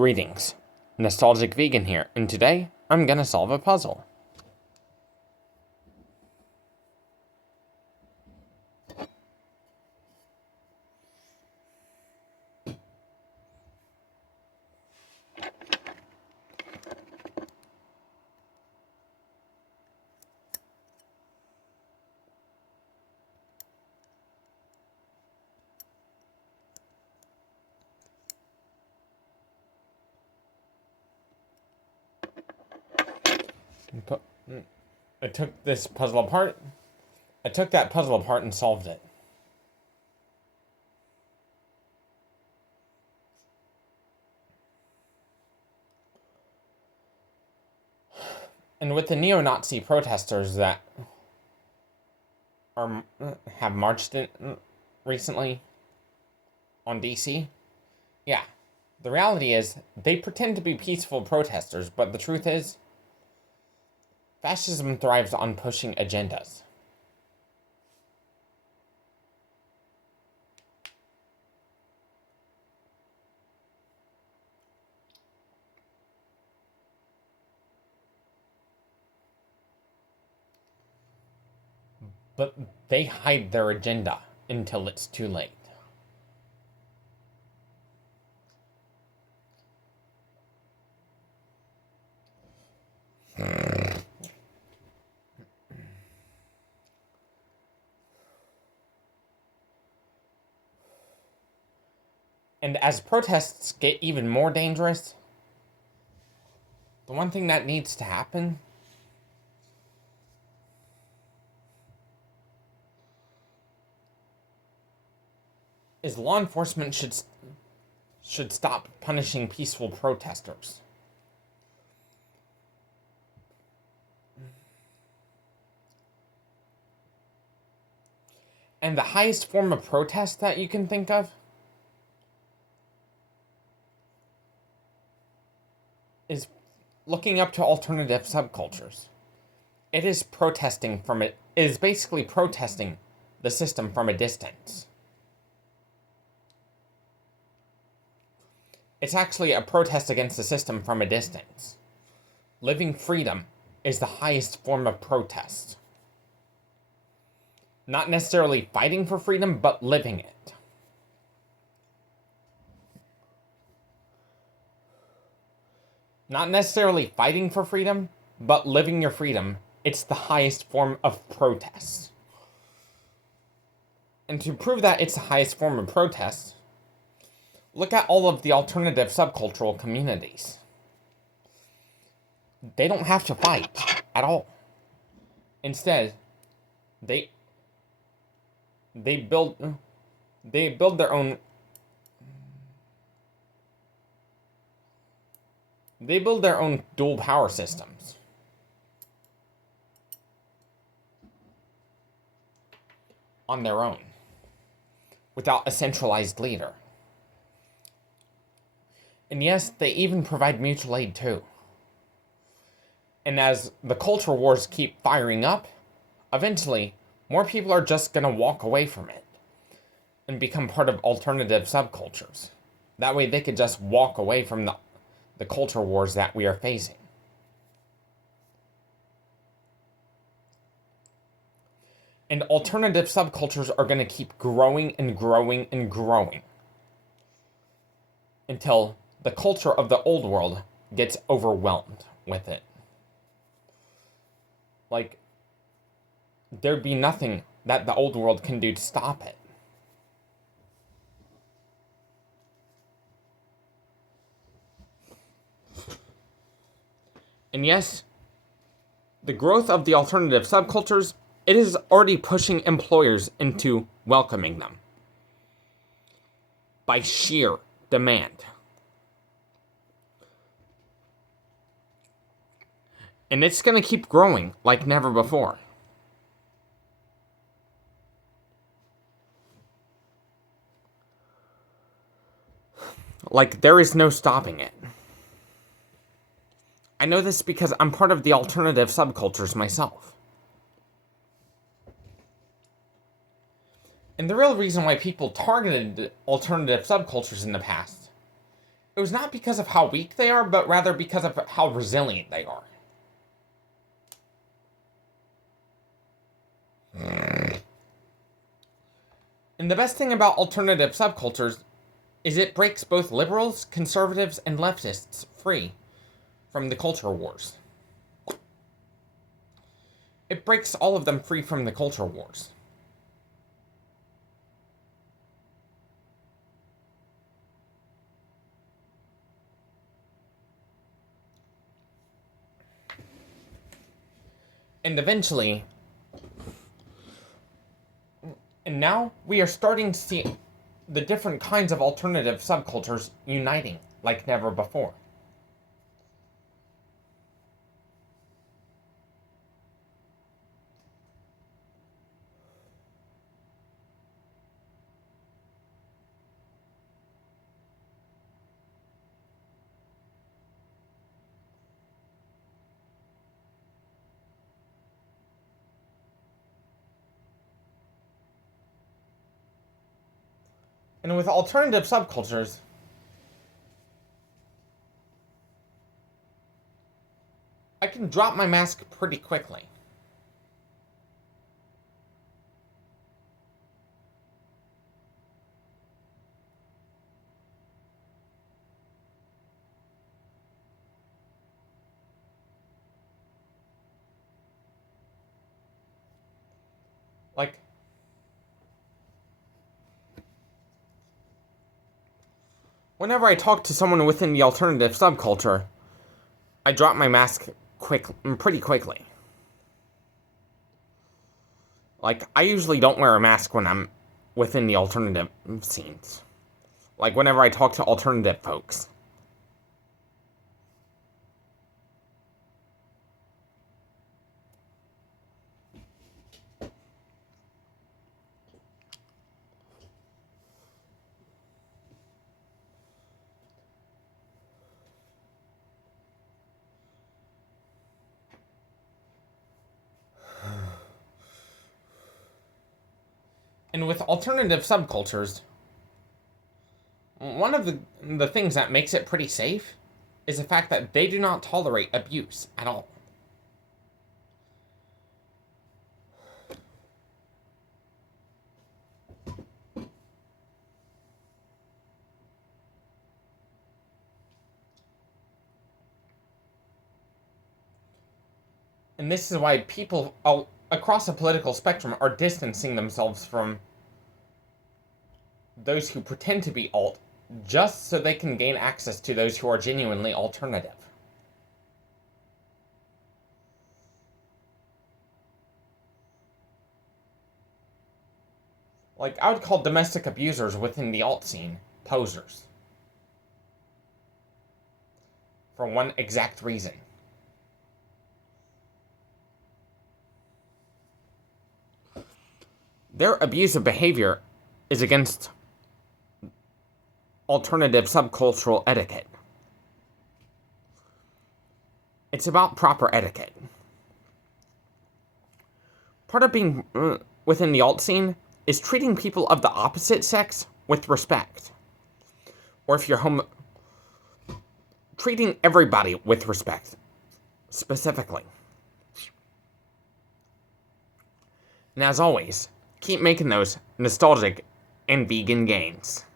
Greetings, Nostalgic Vegan here, and today I'm gonna solve a puzzle. I took this puzzle apart. I took that puzzle apart and solved it. And with the neo-Nazi protesters that have marched in recently on DC, yeah, the reality is they pretend to be peaceful protesters, but the truth is, fascism thrives on pushing agendas. But they hide their agenda until it's too late. And as protests get even more dangerous, the one thing that needs to happen is law enforcement should stop punishing peaceful protesters. And the highest form of protest that you can think of is looking up to alternative subcultures. It is protesting from it. It is basically protesting the system from a distance. It's actually a protest against the system from a distance. Living freedom is the highest form of protest. Not necessarily fighting for freedom, but living it. Not necessarily fighting for freedom, but living your freedom. It's the highest form of protest. And to prove that it's the highest form of protest, look at all of the alternative subcultural communities. They don't have to fight at all. Instead, they build their own dual power systems. On their own, without a centralized leader. And yes, they even provide mutual aid too. And as the culture wars keep firing up, eventually, more people are just gonna walk away from it and become part of alternative subcultures. That way they could just walk away from the culture wars that we are facing. And alternative subcultures are gonna keep growing and growing and growing until the culture of the old world gets overwhelmed with it. Like, there'd be nothing that the old world can do to stop it. And yes, the growth of the alternative subcultures, it is already pushing employers into welcoming them by sheer demand. And it's going to keep growing like never before. Like, there is no stopping it. I know this because I'm part of the alternative subcultures myself. And the real reason why people targeted alternative subcultures in the past, it was not because of how weak they are, but rather because of how resilient they are. And the best thing about alternative subcultures is it breaks both liberals, conservatives, and leftists free from the culture wars. It breaks all of them free from the culture wars. And eventually, and now we are starting to see the different kinds of alternative subcultures uniting like never before. And with alternative subcultures, I can drop my mask pretty quickly. Like, whenever I talk to someone within the alternative subculture, I drop my mask pretty quickly. Like, I usually don't wear a mask when I'm within the alternative scenes. Like, whenever I talk to alternative folks. And with alternative subcultures, one of the things that makes it pretty safe is the fact that they do not tolerate abuse at all. And this is why people across the political spectrum are distancing themselves from those who pretend to be alt just so they can gain access to those who are genuinely alternative. Like, I would call domestic abusers within the alt scene posers. For one exact reason. Their abusive behavior is against alternative subcultural etiquette. It's about proper etiquette. Part of being within the alt scene is treating people of the opposite sex with respect. Or if you're treating everybody with respect, specifically. And as always, keep making those nostalgic and vegan gains.